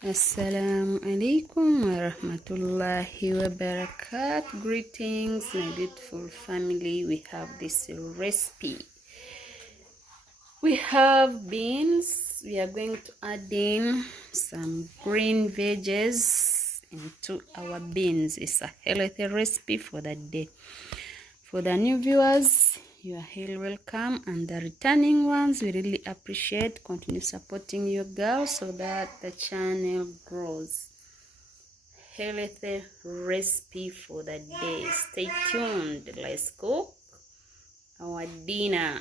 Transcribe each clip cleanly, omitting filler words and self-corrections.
Assalamu alaikum wa rahmatullahi wa barakat. Greetings, my beautiful family. We have this recipe. We have beans. We are going to add in some green veggies into our beans. It's a healthy recipe for the day. For the new viewers, you are highly welcome, and the returning ones, we really appreciate. Continue supporting your girl so that the channel grows. Healthy recipe for the day. Stay tuned. Let's cook our dinner.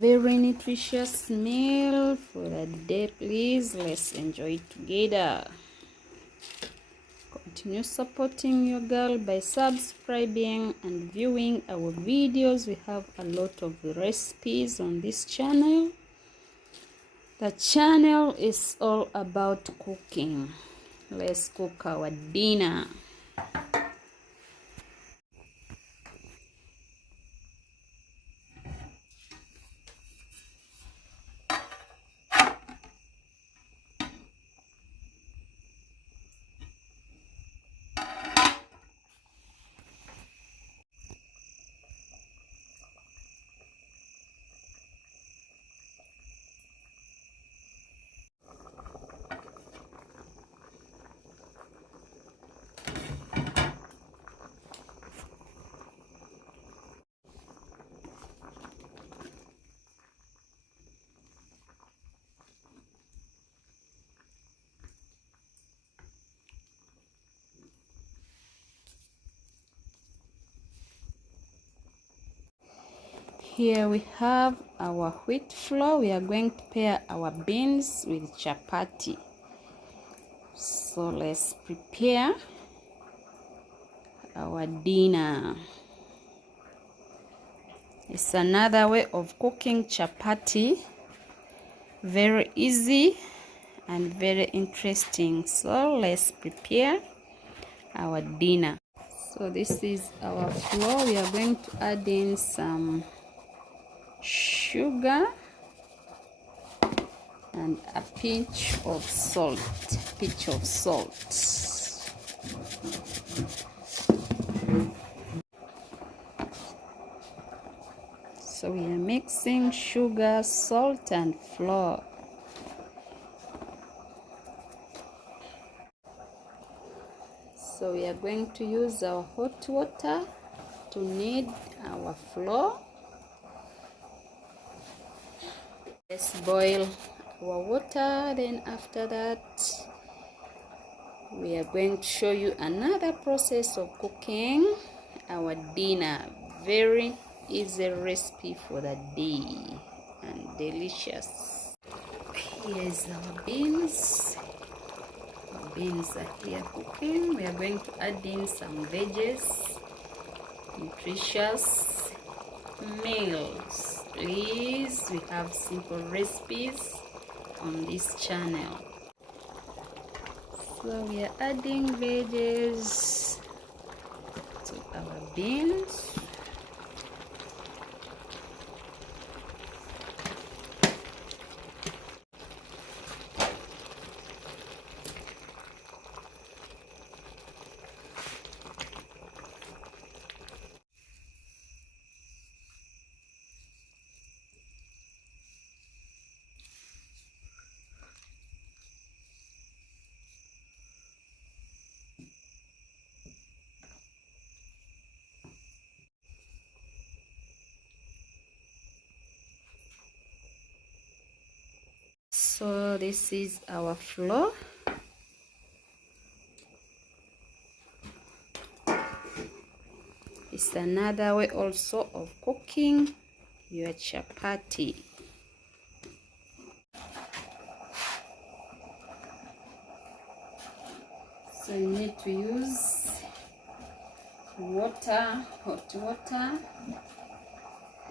Very nutritious meal for the day. Please, let's enjoy it together. Continue supporting your girl by subscribing and viewing our videos. We have a lot of recipes on this channel. The channel is all about cooking. Let's cook our dinner. Here we have our wheat flour. We are going to pair our beans with chapati. So let's prepare our dinner. It's another way of cooking chapati. Very easy and very interesting. So let's prepare our dinner. So this is our flour. We are going to add in some sugar and a pinch of salt. So we are mixing sugar, salt and flour. So we are going to use our hot water to knead our flour. Let's boil our water. Then after that, we are going to show you another process of cooking our dinner. Very easy recipe for the day and delicious. Here's our beans. Our beans are here cooking. We are going to add in some veggies. Nutritious meals. Please, we have simple recipes on this channel. So we are adding veggies to our beans. So this is our flour. It's another way also of cooking your chapati. So you need to use water, hot water.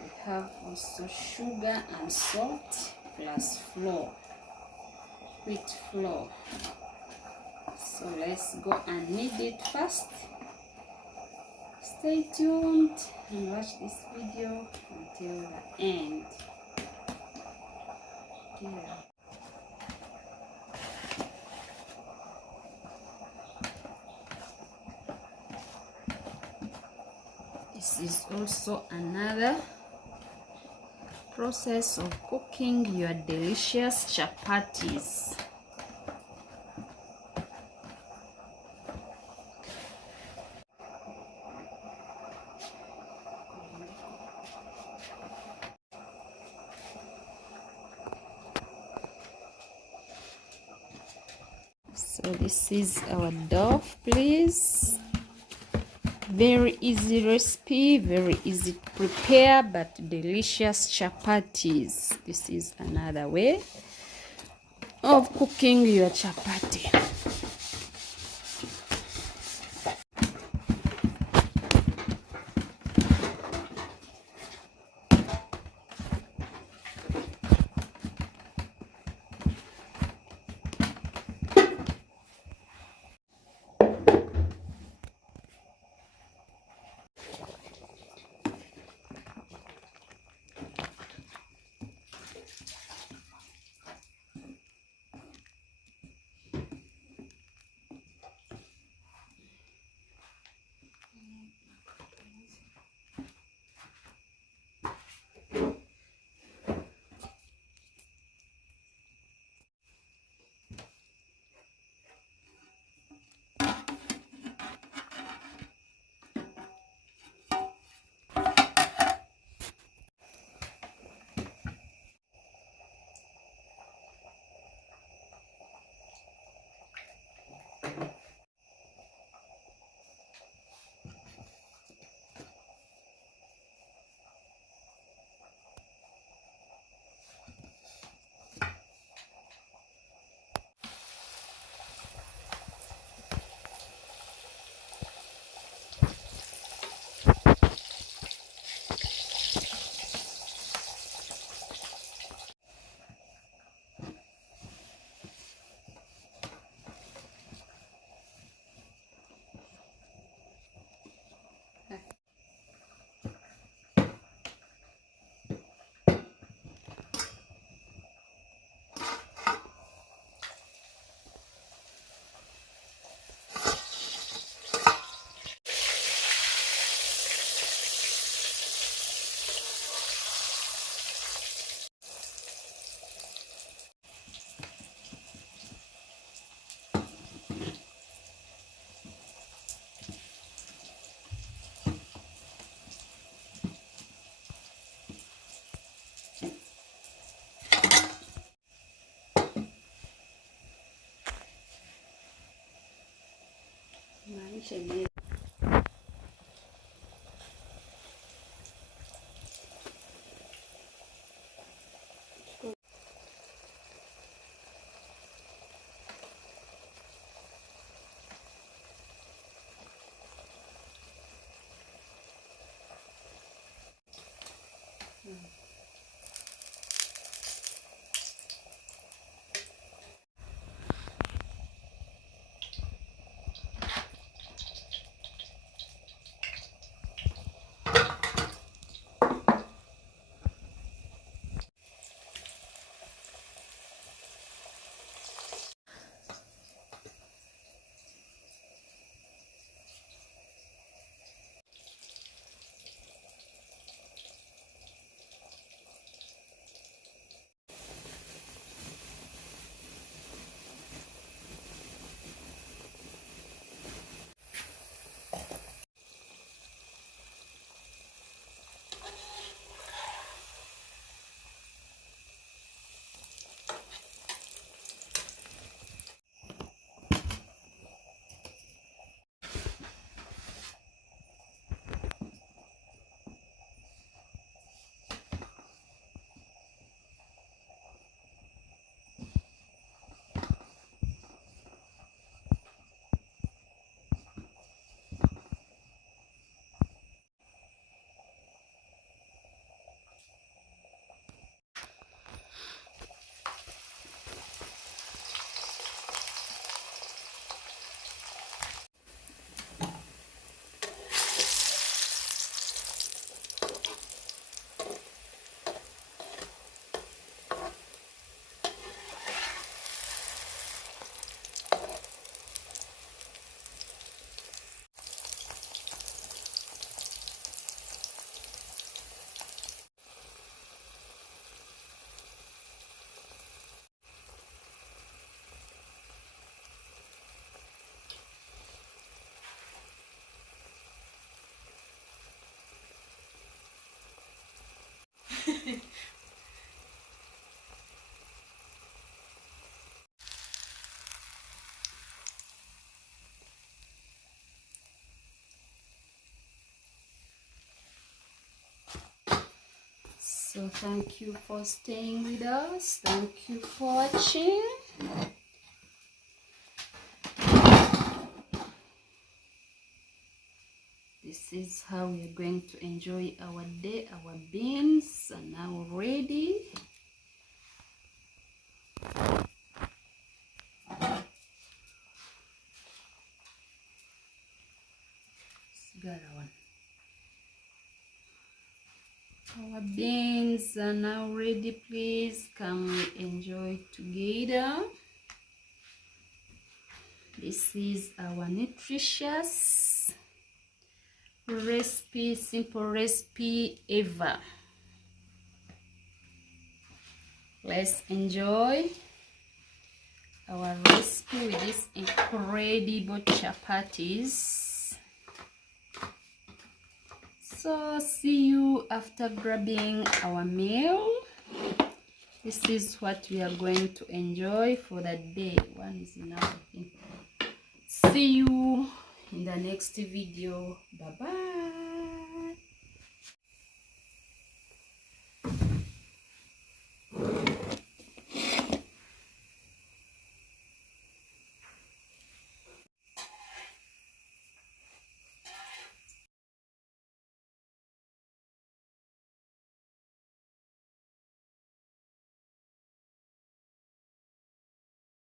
We have also sugar and salt plus flour, wheat flour. So let's go and knead it first. Stay tuned and watch this video until the end. Yeah. This is also another process of cooking your delicious chapatis. So this is our dough, please. Very easy recipe, very easy to prepare, but delicious chapatis. This is another way of cooking your chapati. So thank you for staying with us. Thank you for watching. This is how we are going to enjoy our day. Our beans are now ready. Our beans are now ready. Please come we enjoy together. This is our nutritious recipe, simple recipe ever. Let's enjoy our recipe with these incredible chapatis. So see you after grabbing our meal. This is what we are going to enjoy for the day. One is enough, I think. See you in the next video. Bye bye.